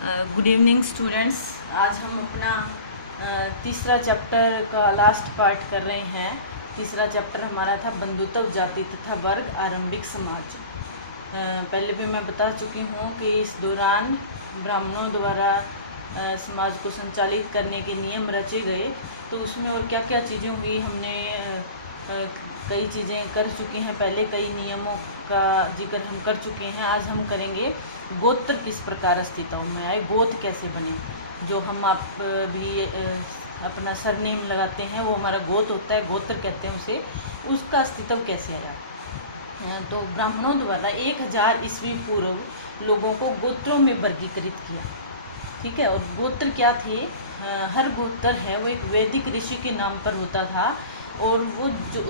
Good evening students. आज हम अपना तीसरा चैप्टर का लास्ट पार्ट कर रहे हैं। तीसरा चैप्टर हमारा था बंधुत्व, जाति तथा वर्ग, आरंभिक समाज। पहले भी मैं बता चुकी हूँ कि इस दौरान ब्राह्मणों द्वारा समाज को संचालित करने के नियम रचे गए। तो उसमें और क्या क्या चीज़ें हुई, हमने कई चीज़ें कर चुके हैं पहले, कई नियमों का जिक्र हम कर चुके हैं। आज हम करेंगे गोत्र किस प्रकार अस्तित्व में आए, गोत्र कैसे बने। जो हम आप भी अपना सरनेम लगाते हैं वो हमारा गोत्र होता है, गोत्र कहते हैं उसे। उसका अस्तित्व कैसे आया। तो ब्राह्मणों द्वारा 1000 ईस्वी पूर्व लोगों को गोत्रों में वर्गीकृत किया, ठीक है। और गोत्र क्या थे, हर गोत्र है वो एक वैदिक ऋषि के नाम पर होता था, और वो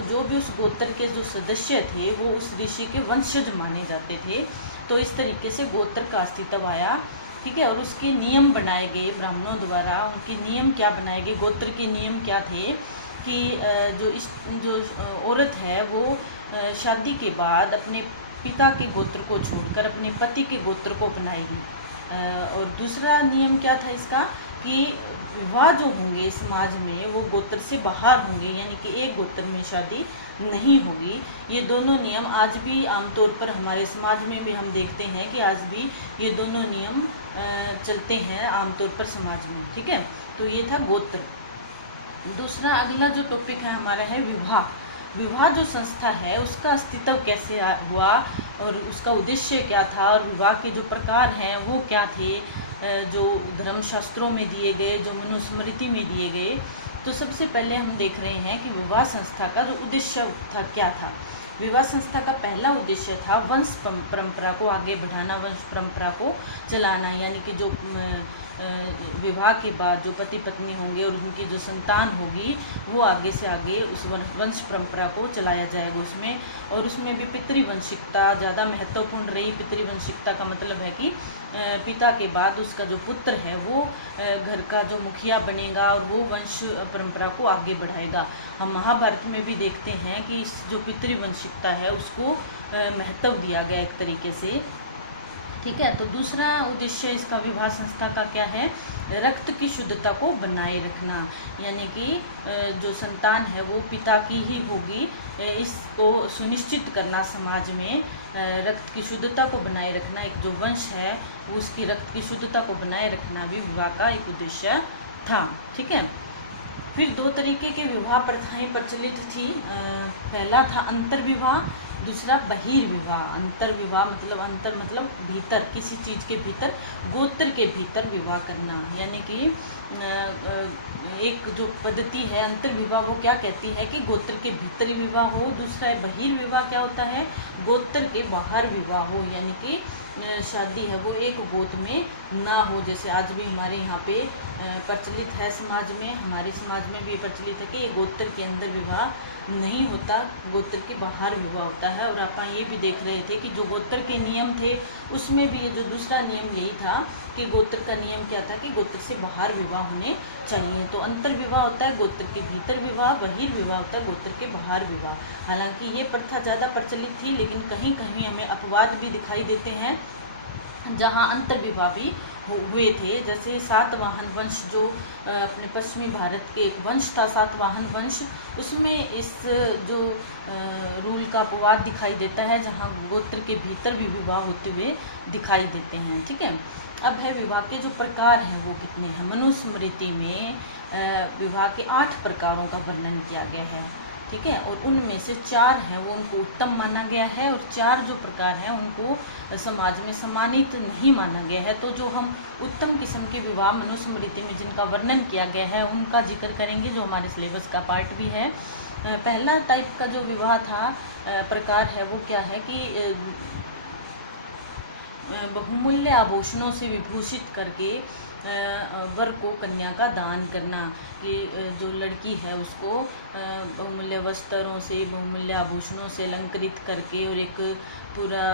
जो भी उस गोत्र के जो सदस्य थे वो उस ऋषि के वंशज माने जाते थे। तो इस तरीके से गोत्र का अस्तित्व आया, ठीक है। और उसके नियम बनाए गए ब्राह्मणों द्वारा। उनके नियम क्या बनाए गए, गोत्र के नियम क्या थे कि जो औरत है वो शादी के बाद अपने पिता के गोत्र को छोड़कर अपने पति के गोत्र को अपनाएगी। और दूसरा नियम क्या था इसका कि विवाह जो होंगे समाज में वो गोत्र से बाहर होंगे, यानी कि एक गोत्र में शादी नहीं होगी। ये दोनों नियम आज भी आमतौर पर हमारे समाज में भी हम देखते हैं कि आज भी ये दोनों नियम चलते हैं आमतौर पर समाज में, ठीक है। तो ये था गोत्र। दूसरा अगला जो टॉपिक है हमारा है विवाह। विवाह जो संस्था है उसका अस्तित्व कैसे हुआ और उसका उद्देश्य क्या था, और विवाह के जो प्रकार हैं वो क्या थे, जो धर्मशास्त्रों में दिए गए, जो मनुस्मृति में दिए गए। तो सबसे पहले हम देख रहे हैं कि विवाह संस्था का जो उद्देश्य था क्या था। विवाह संस्था का पहला उद्देश्य था वंश परंपरा को आगे बढ़ाना, वंश परंपरा को चलाना, यानी कि जो विवाह के बाद जो पति पत्नी होंगे और उनकी जो संतान होगी वो आगे से आगे उस वंश परंपरा को चलाया जाएगा उसमें। और उसमें भी पितृवंशिकता ज़्यादा महत्वपूर्ण रही। पितृवंशिकता का मतलब है कि पिता के बाद उसका जो पुत्र है वो घर का जो मुखिया बनेगा और वो वंश परंपरा को आगे बढ़ाएगा। हम महाभारत में भी देखते हैं कि इस जो पितृवंशिकता है उसको महत्व दिया गया एक तरीके से, ठीक है। तो दूसरा उद्देश्य इसका विवाह संस्था का क्या है, रक्त की शुद्धता को बनाए रखना, यानी कि जो संतान है वो पिता की ही होगी, इसको सुनिश्चित करना समाज में। रक्त की शुद्धता को बनाए रखना, एक जो वंश है उसकी रक्त की शुद्धता को बनाए रखना भी विवाह का एक उद्देश्य था, ठीक है। फिर दो तरीके के विवाह प्रथाएं प्रचलित थी। पहला था अंतर्विवाह, दूसरा बहिर्विवाह। अंतर्विवाह मतलब अंतर मतलब भीतर, किसी चीज़ के भीतर, गोत्र के भीतर विवाह करना, यानी कि एक जो पद्धति है अंतर्विवाह वो क्या कहती है कि गोत्र के भीतर विवाह हो। दूसरा है बहिर्विवाह, क्या होता है, गोत्र के बाहर विवाह हो, यानी कि शादी है वो एक गोत्र में ना हो। जैसे आज भी हमारे यहाँ पे प्रचलित है समाज में, हमारे समाज में भी प्रचलित है कि ये गोत्र के अंदर विवाह नहीं होता, गोत्र के बाहर विवाह होता है। और आप ये भी देख रहे थे कि जो गोत्र के नियम थे उसमें भी ये जो दूसरा नियम यही था कि गोत्र का नियम क्या था कि गोत्र से बाहर विवाह होने चाहिए। तो अंतर्विवाह होता है गोत्र के भीतर विवाह, बहिर्विवाह होता है गोत्र के बाहर विवाह। हालांकि ये प्रथा ज़्यादा प्रचलित थी, लेकिन कहीं कहीं हमें अपवाद भी दिखाई देते हैं जहाँ अंतर्विवाह भी हुए थे। जैसे सातवाहन वंश जो अपने पश्चिमी भारत के एक वंश था, सातवाहन वंश, उसमें इस जो रूल का अपवाद दिखाई देता है जहाँ गोत्र के भीतर भी विवाह होते हुए दिखाई देते हैं, ठीक है। अब है विवाह के जो प्रकार हैं वो कितने हैं। मनुस्मृति में विवाह के 8 प्रकारों का वर्णन किया गया है, ठीक है। और उनमें से 4 हैं वो उनको उत्तम माना गया है, और 4 जो प्रकार हैं उनको समाज में सम्मानित नहीं माना गया है। तो जो हम उत्तम किस्म के विवाह मनुस्मृति में जिनका वर्णन किया गया है उनका जिक्र करेंगे, जो हमारे सिलेबस का पार्ट भी है। पहला टाइप का जो विवाह था प्रकार है वो क्या है कि बहुमूल्य आभूषणों से विभूषित करके वर को कन्या का दान करना, कि जो लड़की है उसको बहुमूल्य वस्त्रों से, बहुमूल्य आभूषणों से अलंकृत करके और एक पूरा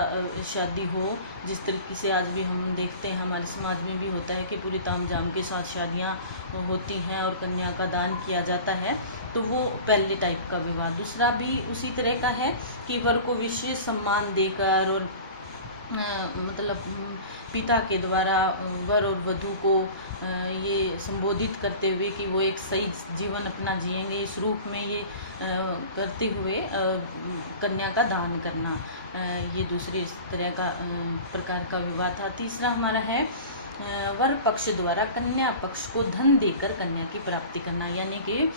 शादी हो, जिस तरीके से आज भी हम देखते हैं हमारे समाज में भी होता है कि पूरी तामझाम के साथ शादियां होती हैं और कन्या का दान किया जाता है। तो वो पहले टाइप का विवाह। दूसरा भी उसी तरह का है कि वर को विशेष सम्मान देकर और मतलब पिता के द्वारा वर और वधू को ये संबोधित करते हुए कि वो एक सही जीवन अपना जिएंगे, इस रूप में ये करते हुए कन्या का दान करना, ये दूसरी इस तरह का प्रकार का विवाह था। तीसरा हमारा है वर पक्ष द्वारा कन्या पक्ष को धन देकर कन्या की प्राप्ति करना, यानी कि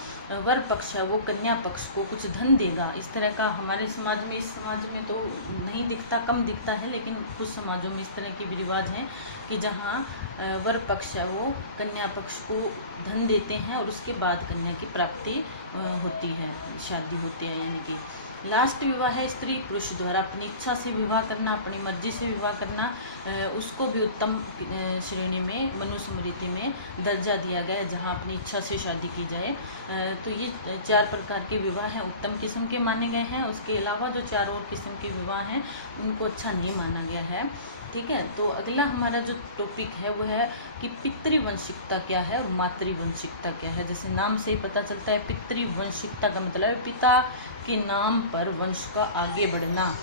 वर पक्ष है वो कन्या पक्ष को कुछ धन देगा। इस तरह का हमारे समाज में, इस समाज में तो नहीं दिखता, कम दिखता है, लेकिन कुछ समाजों में इस तरह के भी रिवाज हैं कि जहाँ वर पक्ष है वो कन्या पक्ष को धन देते हैं और उसके बाद कन्या की प्राप्ति होती है, शादी होती है। यानी कि लास्ट विवाह है स्त्री पुरुष द्वारा अपनी इच्छा से विवाह करना, अपनी मर्जी से विवाह करना, उसको भी उत्तम श्रेणी में मनुस्मृति में दर्जा दिया गया है, जहाँ अपनी इच्छा से शादी की जाए। तो ये 4 प्रकार के विवाह हैं, उत्तम किस्म के माने गए हैं। उसके अलावा जो 4 और किस्म के विवाह हैं उनको अच्छा नहीं माना गया है। ठीक है, तो अगला हमारा जो टॉपिक है वो है कि पितृवंशिकता क्या है और मातृवंशिकता क्या है। जैसे नाम से ही पता चलता है, पितृवंशिकता का मतलब है पिता के नाम पर वंश का आगे बढ़ना,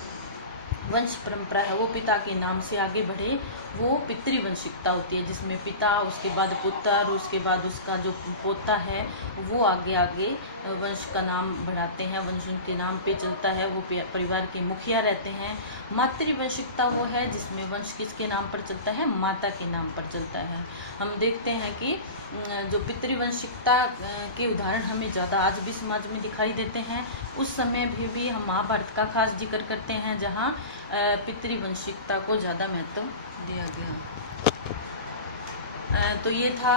वंश परंपरा है वो पिता के नाम से आगे बढ़े, वो पितृवंशिकता होती है, जिसमें पिता, उसके बाद पुत्र, उसके बाद उसका जो पोता है वो आगे आगे वंश का नाम बढ़ाते हैं, वंश उनके नाम पे चलता है, वो परिवार के मुखिया रहते हैं। मातृवंशिकता वो है जिसमें वंश किसके नाम पर चलता है, माता के नाम पर चलता है। हम देखते हैं कि जो पितृवंशिकता के उदाहरण हमें ज़्यादा आज भी समाज में दिखाई देते हैं। उस समय भी हम महाभारत का खास जिक्र करते हैं जहाँ पितृवंशिकता को ज़्यादा महत्व दिया गया। तो ये था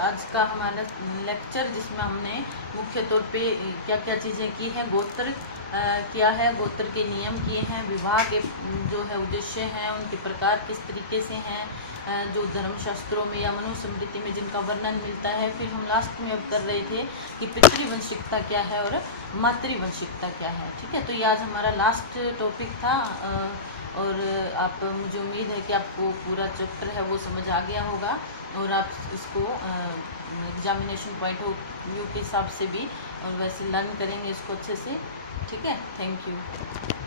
आज का हमारा लेक्चर, जिसमें हमने मुख्य तौर पे क्या क्या चीज़ें की हैं। गोत्र क्या है, गोत्र के नियम किए हैं, विवाह के जो है उद्देश्य हैं, उनके प्रकार किस तरीके से हैं, जो धर्मशास्त्रों में या मनुस्मृति में जिनका वर्णन मिलता है। फिर हम लास्ट में अब कर रहे थे कि पितृवंशिकता क्या है और मातृवंशिकता क्या है। ठीक है, तो ये आज हमारा लास्ट टॉपिक था और मुझे उम्मीद है कि आपको पूरा चैप्टर है वो समझ आ गया होगा और आप इसको एग्जामिनेशन पॉइंट ऑफ व्यू के हिसाब से भी और वैसे लर्न करेंगे इसको अच्छे से। ठीक है, थैंक यू।